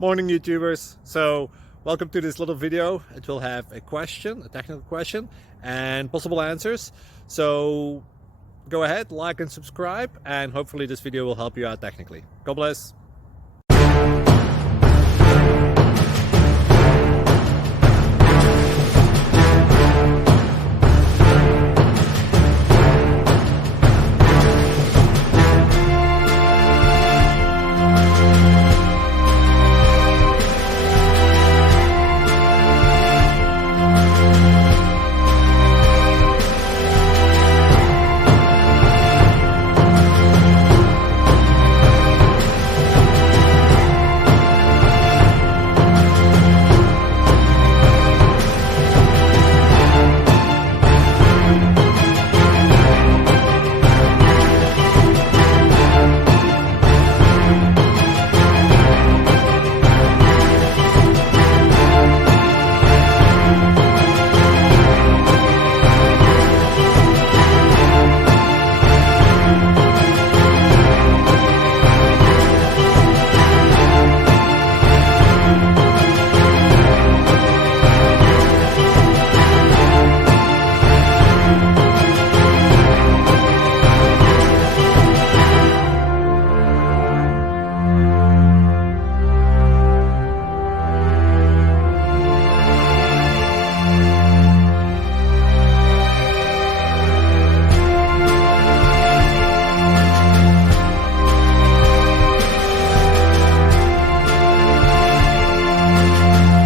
Morning, YouTubers. So welcome to this little video. It will have a question, a technical question, and possible answers. So go ahead, like and subscribe, and hopefully this video will help you out technically. God bless.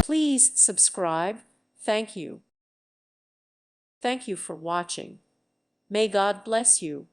Please subscribe. Thank you. Thank you for watching. May God bless you.